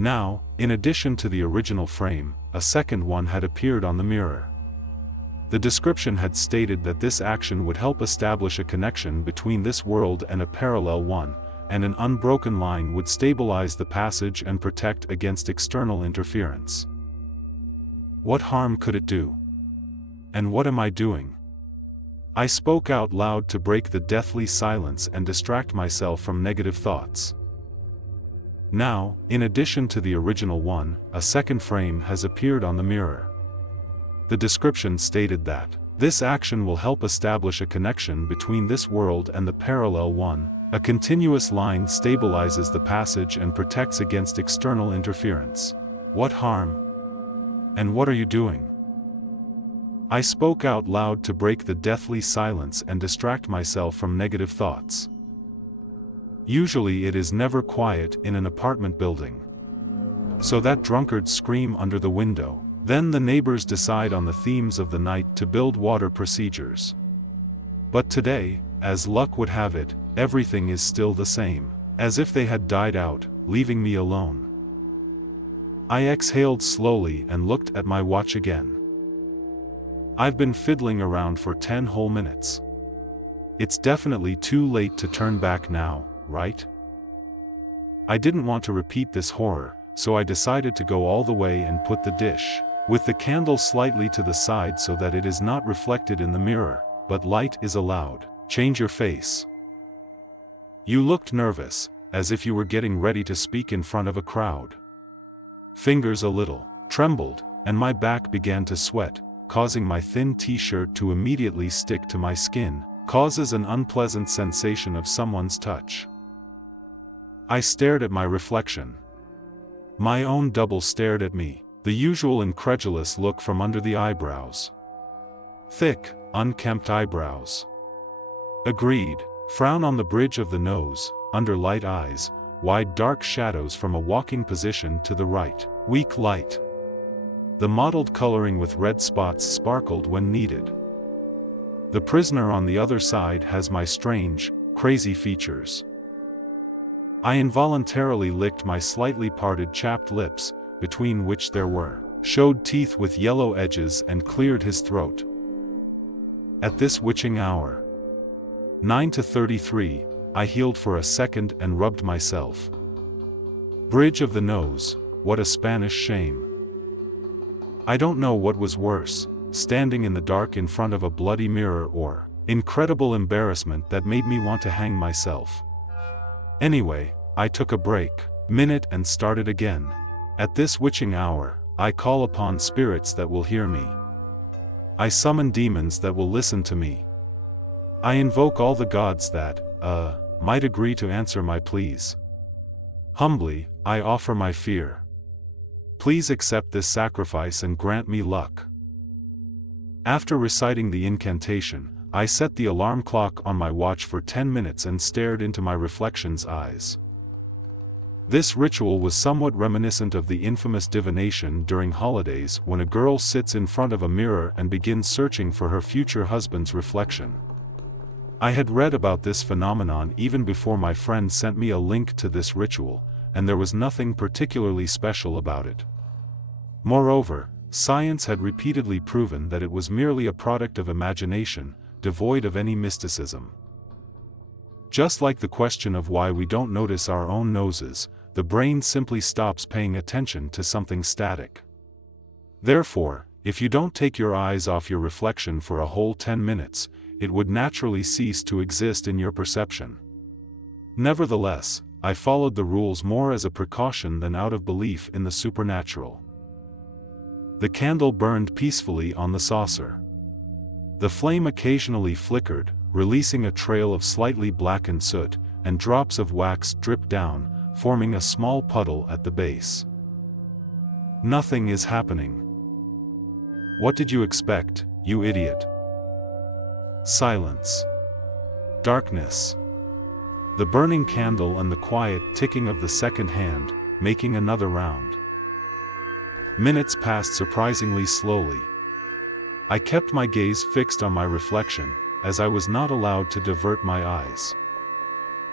Now, in addition to the original frame, a second one had appeared on the mirror. The description had stated that this action would help establish a connection between this world and a parallel one, and an unbroken line would stabilize the passage and protect against external interference. What harm could it do? And what am I doing? I spoke out loud to break the deathly silence and distract myself from negative thoughts. Now, in addition to the original one, a second frame has appeared on the mirror. The description stated that this action will help establish a connection between this world and the parallel one. A continuous line stabilizes the passage and protects against external interference. What harm? And what are you doing? I spoke out loud to break the deathly silence and distract myself from negative thoughts. Usually it is never quiet in an apartment building. So that drunkards scream under the window. Then the neighbors decide on the themes of the night to build water procedures. But today, as luck would have it, everything is still the same, as if they had died out, leaving me alone. I exhaled slowly and looked at my watch again. I've been fiddling around for 10 whole minutes. It's definitely too late to turn back now, right? I didn't want to repeat this horror, so I decided to go all the way and put the dish, with the candle slightly to the side so that it is not reflected in the mirror, but light is allowed. Change your face. You looked nervous, as if you were getting ready to speak in front of a crowd. Fingers a little trembled, and my back began to sweat, causing my thin t-shirt to immediately stick to my skin, causes an unpleasant sensation of someone's touch. I stared at my reflection. My own double stared at me, the usual incredulous look from under the eyebrows. Thick, unkempt eyebrows. Agreed. Frown on the bridge of the nose, under light eyes, wide dark shadows from a walking position to the right, weak light. The mottled coloring with red spots sparkled when needed. The prisoner on the other side has my strange, crazy features. I involuntarily licked my slightly parted chapped lips, between which there showed teeth with yellow edges, and cleared his throat. At this witching hour, 9:33, I healed for a second and rubbed myself. Bridge of the nose, what a Spanish shame. I don't know what was worse, standing in the dark in front of a bloody mirror, or incredible embarrassment that made me want to hang myself. Anyway, I took a minute and started again. At this witching hour, I call upon spirits that will hear me. I summon demons that will listen to me. I invoke all the gods that, might agree to answer my pleas. Humbly, I offer my fear. Please accept this sacrifice and grant me luck. After reciting the incantation, I set the alarm clock on my watch for 10 minutes and stared into my reflection's eyes. This ritual was somewhat reminiscent of the infamous divination during holidays when a girl sits in front of a mirror and begins searching for her future husband's reflection. I had read about this phenomenon even before my friend sent me a link to this ritual, and there was nothing particularly special about it. Moreover, science had repeatedly proven that it was merely a product of imagination, devoid of any mysticism. Just like the question of why we don't notice our own noses, the brain simply stops paying attention to something static. Therefore, if you don't take your eyes off your reflection for a whole 10 minutes, it would naturally cease to exist in your perception. Nevertheless, I followed the rules more as a precaution than out of belief in the supernatural. The candle burned peacefully on the saucer. The flame occasionally flickered, releasing a trail of slightly blackened soot, and drops of wax dripped down, forming a small puddle at the base. Nothing is happening. What did you expect, you idiot? Silence. Darkness. The burning candle and the quiet ticking of the second hand, making another round. Minutes passed surprisingly slowly. I kept my gaze fixed on my reflection, as I was not allowed to divert my eyes.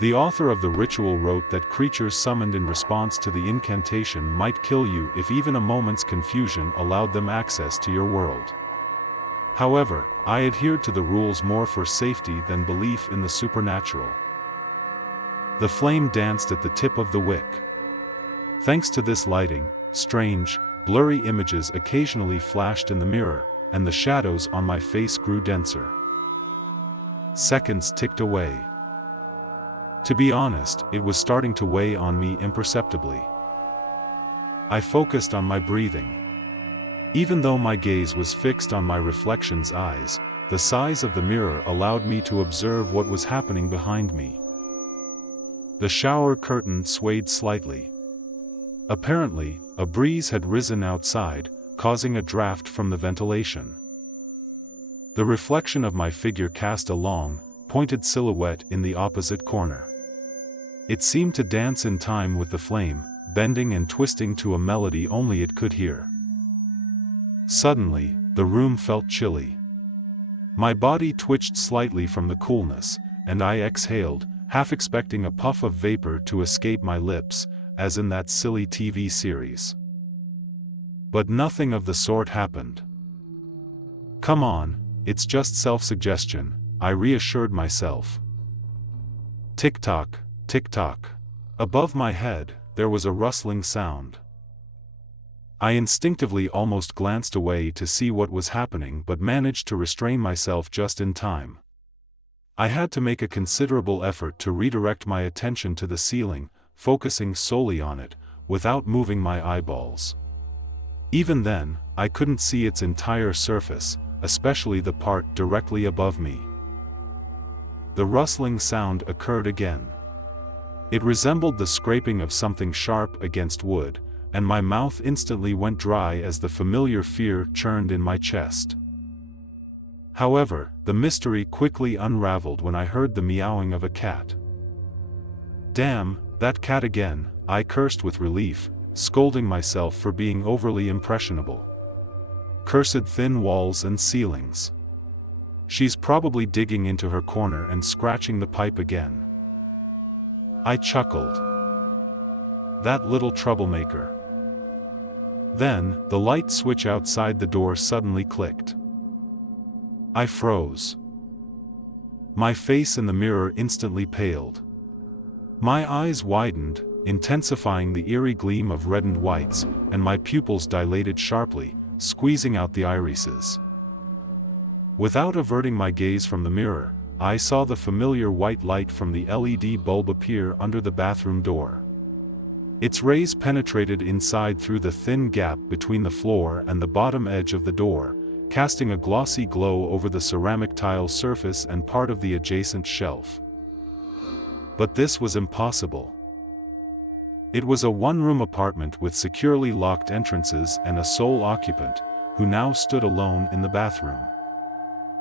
The author of the ritual wrote that creatures summoned in response to the incantation might kill you if even a moment's confusion allowed them access to your world. However, I adhered to the rules more for safety than belief in the supernatural. The flame danced at the tip of the wick. Thanks to this lighting, strange, blurry images occasionally flashed in the mirror, and the shadows on my face grew denser. Seconds ticked away. To be honest, it was starting to weigh on me imperceptibly. I focused on my breathing. Even though my gaze was fixed on my reflection's eyes, the size of the mirror allowed me to observe what was happening behind me. The shower curtain swayed slightly. Apparently, a breeze had risen outside, causing a draft from the ventilation. The reflection of my figure cast a long, pointed silhouette in the opposite corner. It seemed to dance in time with the flame, bending and twisting to a melody only it could hear. Suddenly, the room felt chilly. My body twitched slightly from the coolness, and I exhaled, half expecting a puff of vapor to escape my lips, as in that silly TV series. But nothing of the sort happened. Come on, it's just self-suggestion, I reassured myself. Tick-tock, tick-tock. Above my head, there was a rustling sound. I instinctively almost glanced away to see what was happening but managed to restrain myself just in time. I had to make a considerable effort to redirect my attention to the ceiling, focusing solely on it, without moving my eyeballs. Even then, I couldn't see its entire surface, especially the part directly above me. The rustling sound occurred again. It resembled the scraping of something sharp against wood, and my mouth instantly went dry as the familiar fear churned in my chest. However, the mystery quickly unraveled when I heard the meowing of a cat. Damn, that cat again, I cursed with relief, scolding myself for being overly impressionable. Cursed thin walls and ceilings. She's probably digging into her corner and scratching the pipe again. I chuckled. That little troublemaker. Then, the light switch outside the door suddenly clicked. I froze. My face in the mirror instantly paled. My eyes widened, intensifying the eerie gleam of reddened whites, and my pupils dilated sharply, squeezing out the irises. Without averting my gaze from the mirror, I saw the familiar white light from the LED bulb appear under the bathroom door. Its rays penetrated inside through the thin gap between the floor and the bottom edge of the door, casting a glossy glow over the ceramic tile surface and part of the adjacent shelf. But this was impossible. It was a one-room apartment with securely locked entrances and a sole occupant, who now stood alone in the bathroom.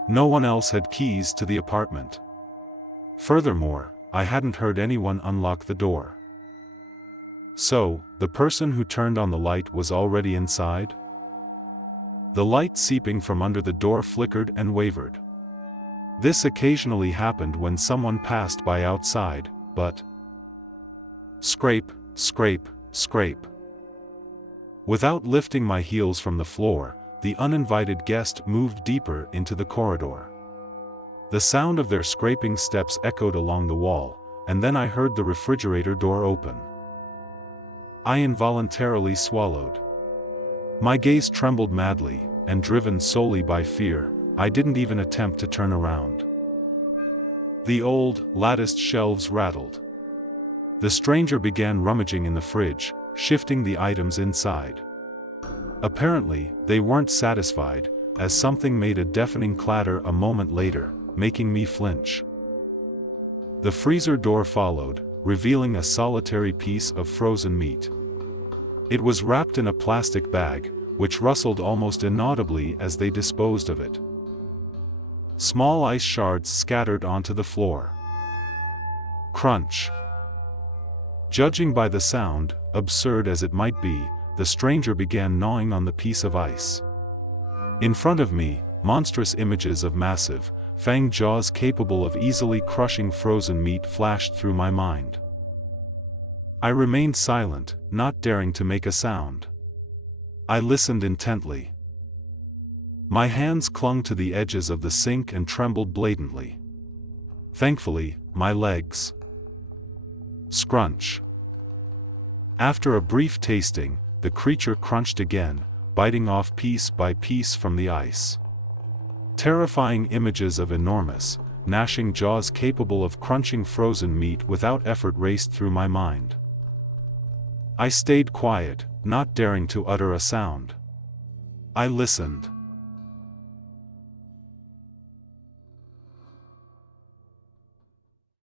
No one else had keys to the apartment. Furthermore, I hadn't heard anyone unlock the door. So, the person who turned on the light was already inside? The light seeping from under the door flickered and wavered. This occasionally happened when someone passed by outside, but... Scrape, scrape, scrape. Without lifting my heels from the floor, the uninvited guest moved deeper into the corridor. The sound of their scraping steps echoed along the wall, and then I heard the refrigerator door open. I involuntarily swallowed. My gaze trembled madly, and driven solely by fear, I didn't even attempt to turn around. The old, latticed shelves rattled. The stranger began rummaging in the fridge, shifting the items inside. Apparently, they weren't satisfied, as something made a deafening clatter a moment later, making me flinch. The freezer door followed, revealing a solitary piece of frozen meat. It was wrapped in a plastic bag, which rustled almost inaudibly as they disposed of it. Small ice shards scattered onto the floor. Crunch. Judging by the sound, absurd as it might be, the stranger began gnawing on the piece of ice. In front of me, monstrous images of massive, fanged jaws capable of easily crushing frozen meat flashed through my mind. I remained silent, not daring to make a sound. I listened intently. My hands clung to the edges of the sink and trembled blatantly. Thankfully, my legs. Scrunch. After a brief tasting, the creature crunched again, biting off piece by piece from the ice. Terrifying images of enormous, gnashing jaws capable of crunching frozen meat without effort raced through my mind. I stayed quiet, not daring to utter a sound. I listened.